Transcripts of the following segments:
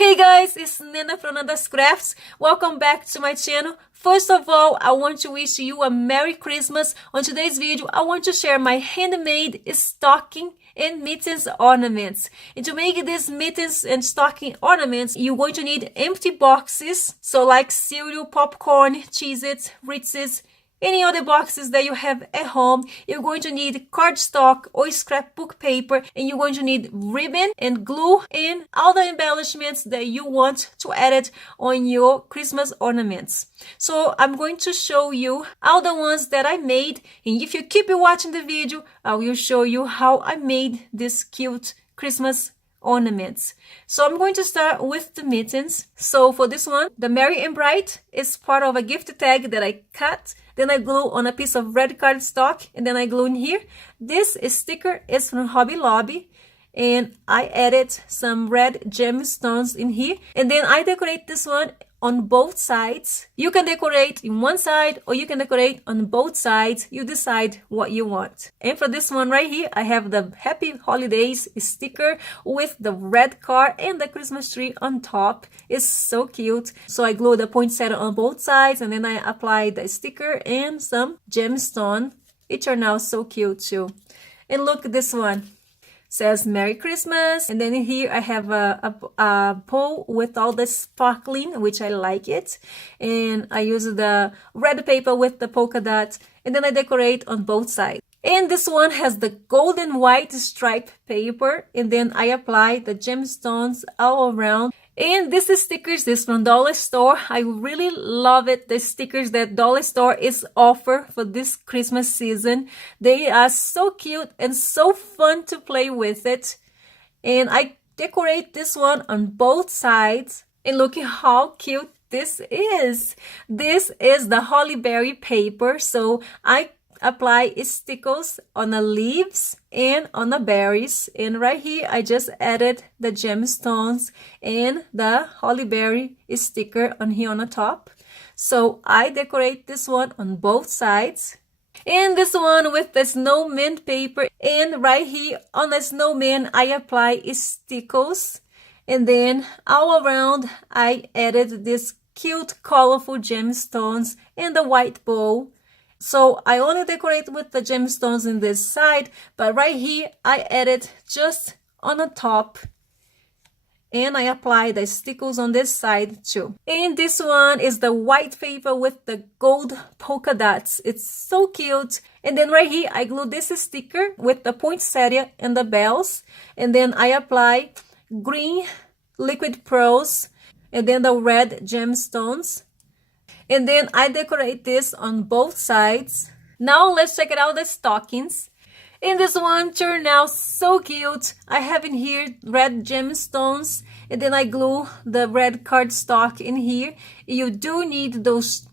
Hey guys, it's Nanda from Nanda's Crafts. Welcome back to my channel. First of all, I want to wish you a Merry Christmas. On today's video, I want to share my handmade stocking and mittens ornaments. And to make these mittens and stocking ornaments, you're going to need empty boxes. So like cereal, popcorn, Cheez-Its, Ritzes, any other boxes that you have at home. You're going to need cardstock or scrapbook paper, and you're going to need ribbon and glue and all the embellishments that you want to add it on your Christmas ornaments. So I'm going to show you all the ones that I made, and if you keep watching the video, I will show you how I made this cute Christmas ornaments. So I'm going to start with the mittens. So for this one, the Merry and Bright is part of a gift tag that I cut. Then I glue on a piece of red cardstock, and then I glue in here. This sticker is from Hobby Lobby, and I added some red gemstones in here. And then I decorate this one on both sides. You can decorate in one side or you can decorate on both sides. You decide what you want. And for this one right here, I have the Happy Holidays sticker with the red car and the Christmas tree on top. It's so cute. So I glue the poinsettia on both sides, and then I apply the sticker and some gemstone. It turned out so cute too. And look at this one. Says Merry Christmas, and then here I have a bowl with all the sparkling, which I like it, and I use the red paper with the polka dots, and then I decorate on both sides. And this one has the gold and white stripe paper, and then I apply the gemstones all around. And this stickers is from Dollar Store. I really love it. The stickers that Dollar Store is offer for this Christmas season. They are so cute and so fun to play with it. And I decorate this one on both sides. And look at how cute this is. This is the holly berry paper. So I apply stickers on the leaves and on the berries, and right here I just added the gemstones and the holly berry sticker on here on the top. So I decorate this one on both sides, and this one with the snowman paper, and right here on the snowman I apply stickers, and then all around I added this cute colorful gemstones and the white bow. So I only decorate with the gemstones in this side, but right here I added just on the top, and I apply the stickers on this side too. And this one is the white paper with the gold polka dots. It's so cute. And then right here I glue this sticker with the poinsettia and the bells, and then I apply green liquid pearls and then the red gemstones. And then I decorate this on both sides. Now let's check it out, the stockings. And this one turned out so cute. I have in here red gemstones, and then I glue the red cardstock in here. You do need those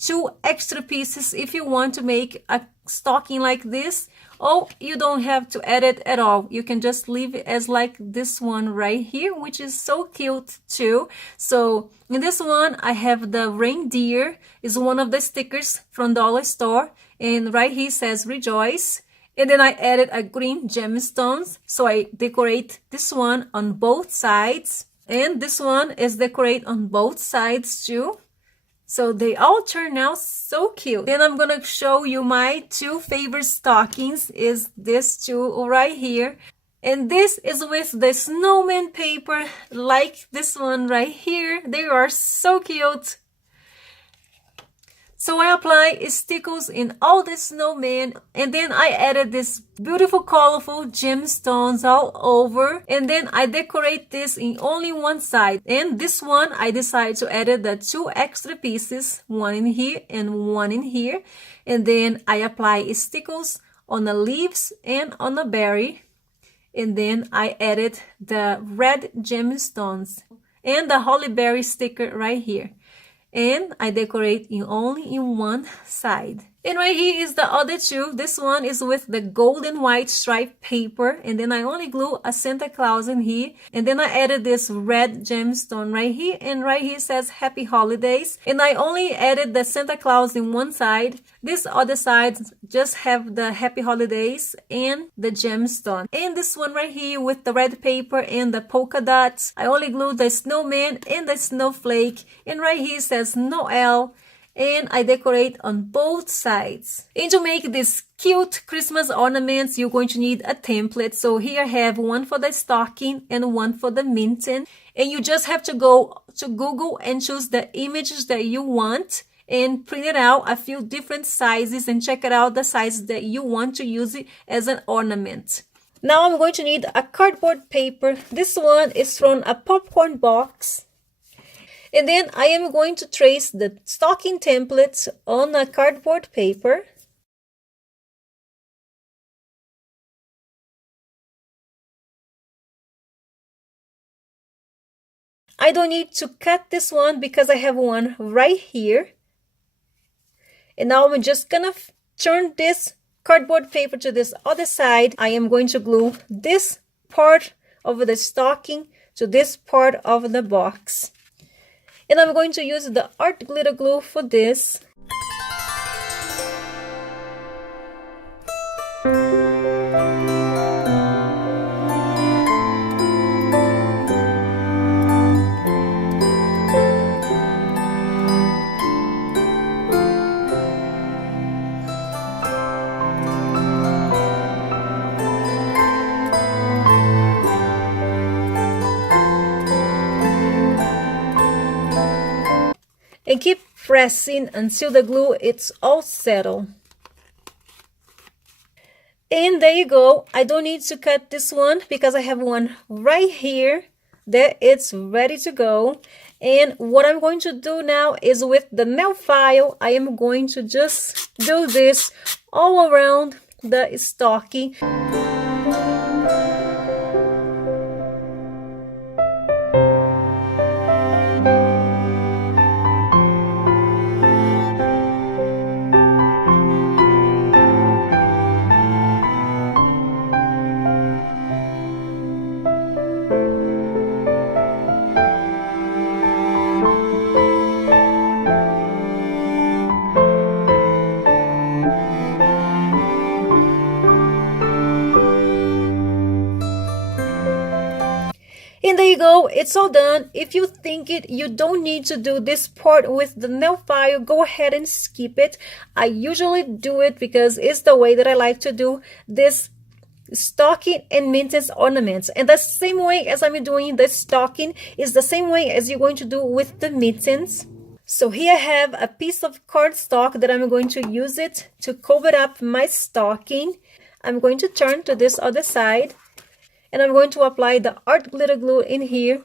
2 extra pieces if you want to make a stocking like this. Oh, you don't have to add it at all. You can just leave it as like this one right here, which is so cute too. So in this one, I have the reindeer is one of the stickers from Dollar Store. And right here says rejoice. And then I added a green gemstones. So I decorate this one on both sides. And this one is decorate on both sides too. So they all turn out so cute. Then I'm gonna show you my 2 favorite stockings is this 2 right here. And this is with the snowman paper, like this one right here. They are so cute. So I apply stickers in all the snowmen, and then I added this beautiful colorful gemstones all over, and then I decorate this in only one side. And this one I decided to add the 2 extra pieces, one in here and one in here, and then I apply stickers on the leaves and on the berry, and then I added the red gemstones and the holly berry sticker right here. And I decorate in only in one side. And right here is the other two. This one is with the gold and white striped paper. And then I only glue a Santa Claus in here. And then I added this red gemstone right here. And right here says Happy Holidays. And I only added the Santa Claus in one side. This other side just have the Happy Holidays and the gemstone. And this one right here with the red paper and the polka dots, I only glued the snowman and the snowflake. And right here says Noel. And I decorate on both sides. And to make these cute Christmas ornaments, you're going to need a template. So here I have one for the stocking and one for the mitten. And you just have to go to Google and choose the images that you want and print it out a few different sizes and check it out the size that you want to use it as an ornament. Now I'm going to need a cardboard paper. This one is from a popcorn box. And then I am going to trace the stocking templates on a cardboard paper. I don't need to cut this one because I have one right here. And now I'm just gonna turn this cardboard paper to this other side. I am going to glue this part of the stocking to this part of the box. And I'm going to use the art glitter glue for this. And keep pressing until the glue it's all settled. And there you go. I don't need to cut this one because I have one right here that it's ready to go. And what I'm going to do now is with the nail file, I am going to just do this all around the stocking. And there you go, it's all done. If you think you don't need to do this part with the nail file, go ahead and skip it. I usually do it because it's the way that I like to do this stocking and mitten ornaments. And the same way as I'm doing the stocking is the same way as you're going to do with the mittens. So here I have a piece of cardstock that I'm going to use it to cover up my stocking. I'm going to turn to this other side. And I'm going to apply the art glitter glue in here.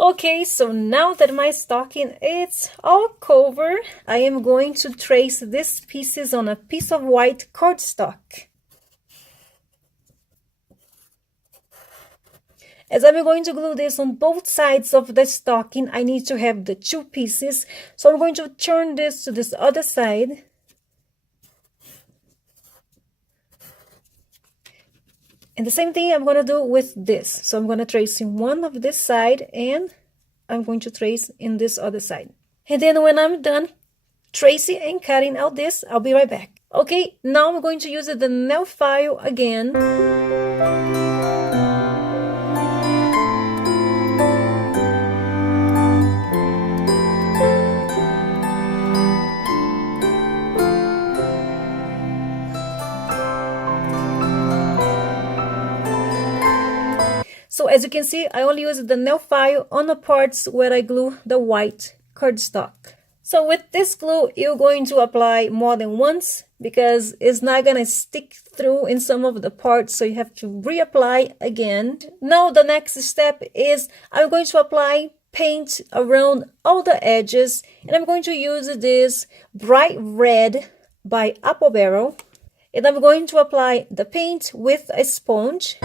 Okay, so now that my stocking is all covered, I am going to trace these pieces on a piece of white cardstock. As I'm going to glue this on both sides of the stocking, I need to have the two pieces. So I'm going to turn this to this other side. And the same thing I'm going to do with this. So I'm going to trace in one of this side and I'm going to trace in this other side. And then when I'm done tracing and cutting out this, I'll be right back. Okay, now I'm going to use the nail file again. So as you can see, I only use the nail file on the parts where I glue the white cardstock. So with this glue, you're going to apply more than once because it's not going to stick through in some of the parts, so you have to reapply again. Now the next step is I'm going to apply paint around all the edges, and I'm going to use this bright red by Apple Barrel, and I'm going to apply the paint with a sponge.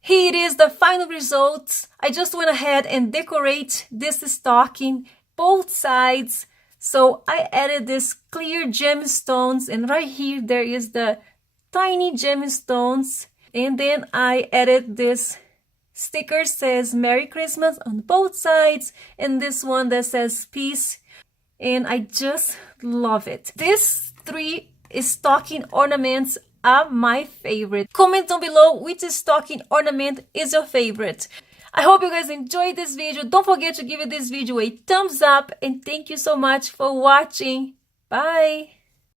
Here it is, the final result. I just went ahead and decorate this stocking, both sides. So I added this clear gemstones, and right here there is the tiny gemstones. And then I added this sticker says Merry Christmas on both sides, and this one that says peace. And I just love it. These three stocking ornaments are my favorite. Comment down below which stocking ornament is your favorite. I hope you guys enjoyed this video. Don't forget to give this video a thumbs up, and thank you so much for watching. Bye!